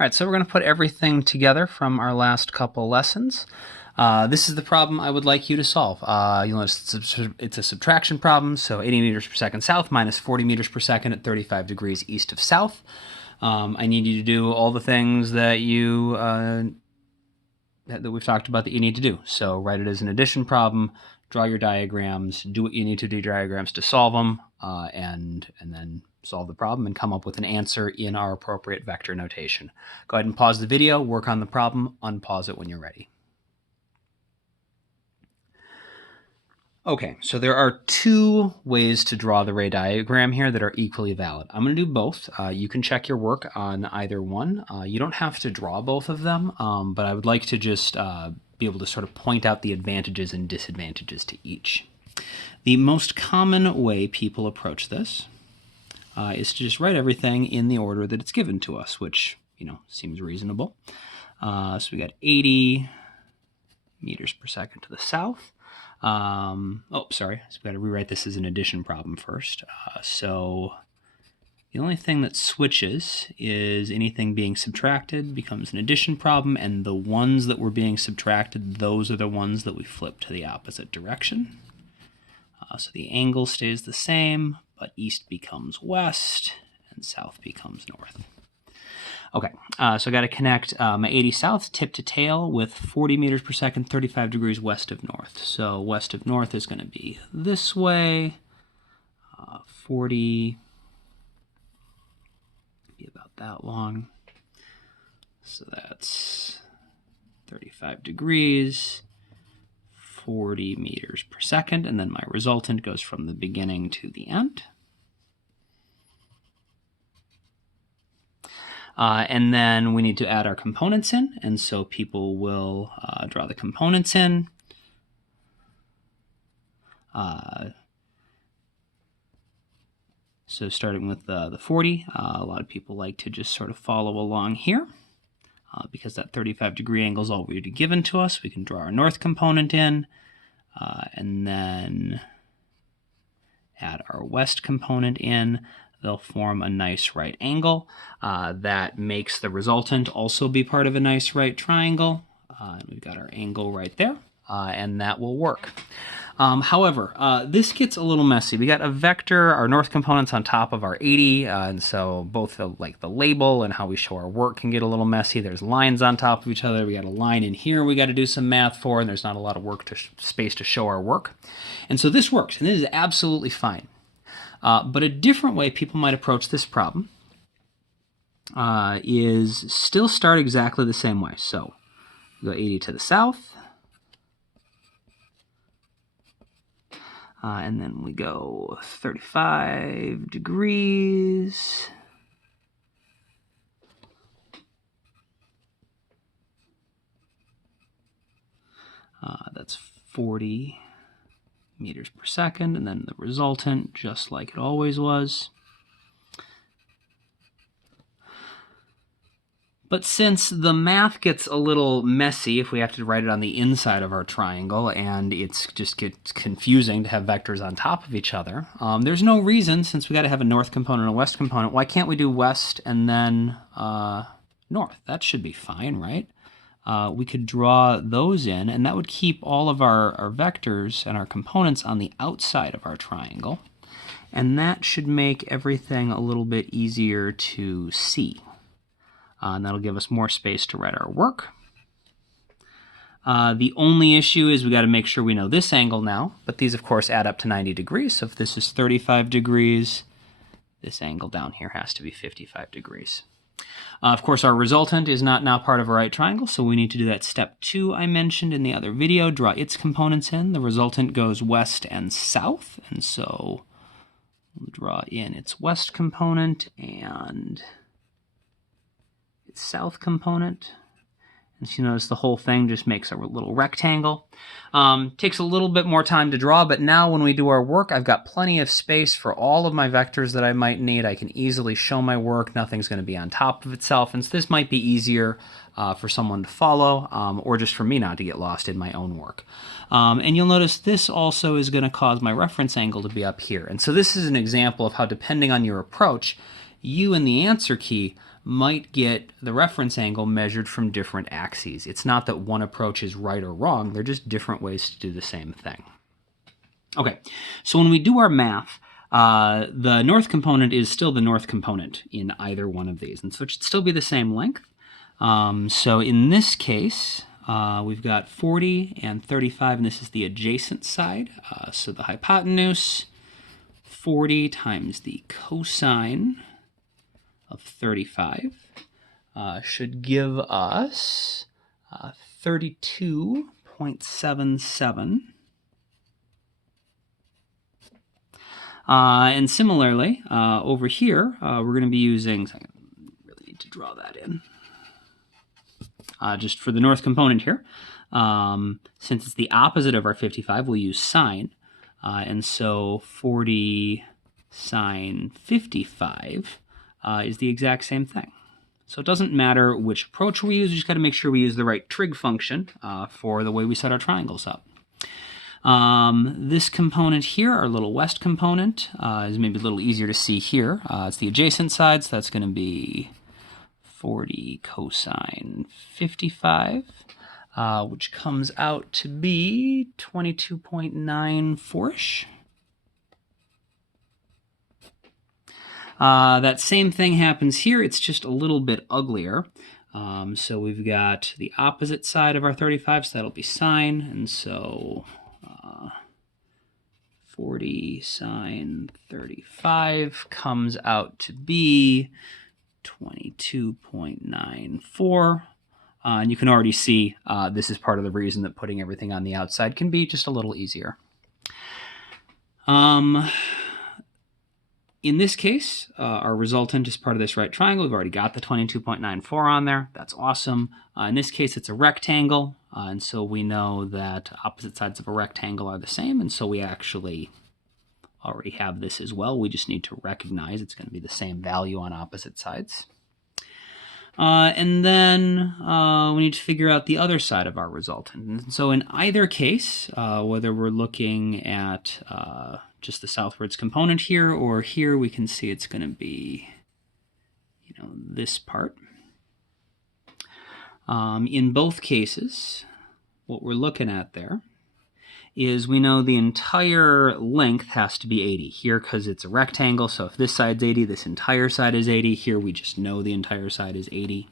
All right, so we're going to put everything together from our last couple lessons. This is the problem I would like you to solve. You'll notice it's a subtraction problem, so 80 meters per second south minus 40 meters per second at 35 degrees east of south. I need you to do all the things that you that we've talked about that you need to do. So write it as an addition problem, draw your diagrams, do what you need to do diagrams to solve them, and then solve the problem and come up with an answer in our appropriate vector notation. Go ahead and pause the video, work on the problem, unpause it when you're ready. Okay, so there are two ways to draw the ray diagram here that are equally valid. I'm going to do both. You can check your work on either one. You don't have to draw both of them, but I would like to just be able to sort of point out the advantages and disadvantages to each. The most common way people approach this is to just write everything in the order that it's given to us, which, seems reasonable. So we got 80 meters per second to the south. So we got to rewrite this as an addition problem first. So the only thing that switches is anything being subtracted becomes an addition problem, and the ones that were being subtracted, those are the ones that we flip to the opposite direction. So the angle stays the same, but east becomes west and south becomes north. Okay, so I got to connect my 80 south tip to tail with 40 meters per second, 35 degrees west of north. So west of north is going to be this way. 40, be about that long. So that's 35 degrees, 40 meters per second, and then my resultant goes from the beginning to the end. And then we need to add our components in, and so people will draw the components in. So starting with the 40, a lot of people like to just sort of follow along here. Because that 35-degree angle is already given to us, we can draw our north component in, and then add our west component in. They'll form a nice right angle that makes the resultant also be part of a nice right triangle. And we've got our angle right there, and that will work. However, this gets a little messy. We got a vector, our north component's on top of our 80, and so both the label and how we show our work can get a little messy. There's lines on top of each other. We got a line in here we got to do some math for, and there's not a lot of space to show our work. And so this works, and this is absolutely fine. But a different way people might approach this problem is still start exactly the same way. So go 80 to the south, and then we go 35 degrees. That's 40 meters per second, and then the resultant, just like it always was. But since the math gets a little messy if we have to write it on the inside of our triangle, and it just gets confusing to have vectors on top of each other, there's no reason, since we got to have a north component and a west component, why can't we do west and then north? That should be fine, right? We could draw those in, and that would keep all of our vectors and our components on the outside of our triangle, and that should make everything a little bit easier to see. And that'll give us more space to write our work. The only issue is we got to make sure we know this angle now, but these of course add up to 90 degrees, so if this is 35 degrees, this angle down here has to be 55 degrees. Of course, our resultant is not now part of a right triangle, so we need to do that step 2 I mentioned in the other video, draw its components in. The resultant goes west and south, and so we'll draw in its west component and its south component. As you notice, the whole thing just makes a little rectangle. Takes a little bit more time to draw, but now when we do our work, I've got plenty of space for all of my vectors that I might need. I can easily show my work. Nothing's going to be on top of itself, and so this might be easier for someone to follow, or just for me not to get lost in my own work. And you'll notice this also is going to cause my reference angle to be up here. And so this is an example of how, depending on your approach, you in the answer key might get the reference angle measured from different axes. It's not that one approach is right or wrong, they're just different ways to do the same thing. Okay, so when we do our math, the north component is still the north component in either one of these, and so it should still be the same length. So in this case, we've got 40 and 35, and this is the adjacent side. So the hypotenuse, 40 times the cosine of 35 should give us 32.77. And similarly, over here, we're going to be using, so I really need to draw that in, just for the north component here. Since it's the opposite of our 55, we'll use sine. And so 40 sine 55 is the exact same thing. So it doesn't matter which approach we use, we just got to make sure we use the right trig function for the way we set our triangles up. This component here, our little west component, is maybe a little easier to see here. It's the adjacent side, so that's going to be 40 cosine 55, which comes out to be 22.94-ish. That same thing happens here, it's just a little bit uglier. So we've got the opposite side of our 35, so that'll be sine, and so 40 sine 35 comes out to be 22.94. And you can already see this is part of the reason that putting everything on the outside can be just a little easier. In this case, our resultant is part of this right triangle. We've already got the 22.94 on there. That's awesome. In this case, it's a rectangle, and so we know that opposite sides of a rectangle are the same, and so we actually already have this as well. We just need to recognize it's going to be the same value on opposite sides. And then we need to figure out the other side of our resultant. And so in either case, whether we're looking at just the southwards component here, or here, we can see it's going to be, this part. In both cases, what we're looking at there is we know the entire length has to be 80 here because it's a rectangle. So if this side's 80, this entire side is 80. Here we just know the entire side is 80.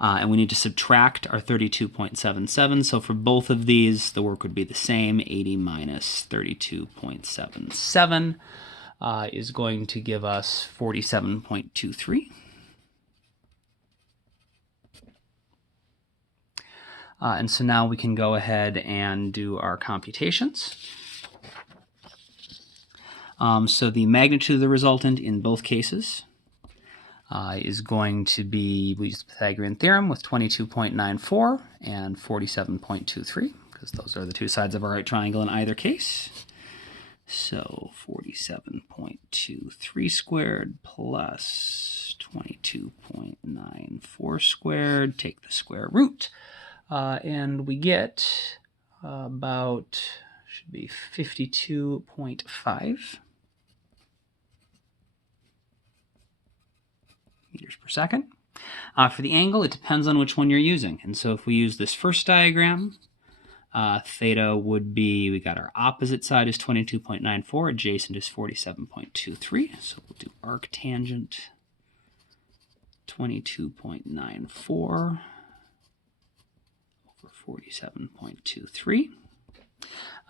And we need to subtract our 32.77. So for both of these, the work would be the same. 80 minus 32.77 is going to give us 47.23. And so now we can go ahead and do our computations. So the magnitude of the resultant in both cases is going to be, we use the Pythagorean theorem with 22.94 and 47.23, because those are the two sides of a right triangle in either case. So 47.23 squared plus 22.94 squared, take the square root. And we get about, should be 52.5 meters per second. For the angle, it depends on which one you're using. And so if we use this first diagram, theta would be, we got our opposite side is 22.94, adjacent is 47.23. So we'll do arctangent 22.94. 47.23.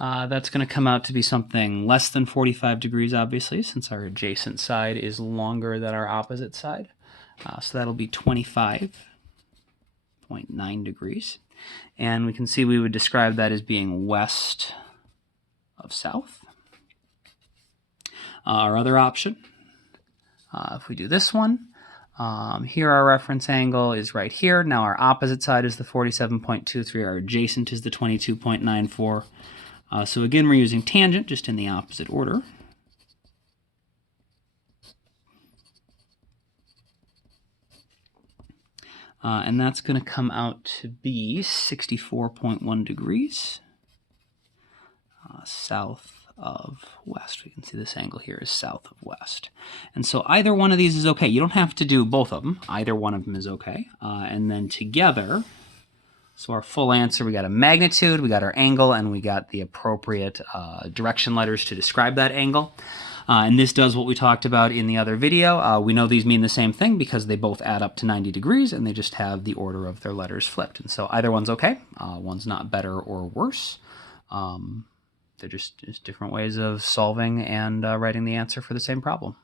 That's going to come out to be something less than 45 degrees, obviously, since our adjacent side is longer than our opposite side. So that'll be 25.9 degrees. And we can see we would describe that as being west of south. Our other option, if we do this one, here our reference angle is right here. Now our opposite side is the 47.23. Our adjacent is the 22.94. So again, we're using tangent, just in the opposite order. And that's going to come out to be 64.1 degrees south of west. We can see this angle here is south of west. And so either one of these is okay. You don't have to do both of them. Either one of them is okay. And then together, so our full answer, we got a magnitude, we got our angle, and we got the appropriate direction letters to describe that angle. And this does what we talked about in the other video. We know these mean the same thing because they both add up to 90 degrees, and they just have the order of their letters flipped. And so either one's okay. One's not better or worse. They're just different ways of solving and writing the answer for the same problem.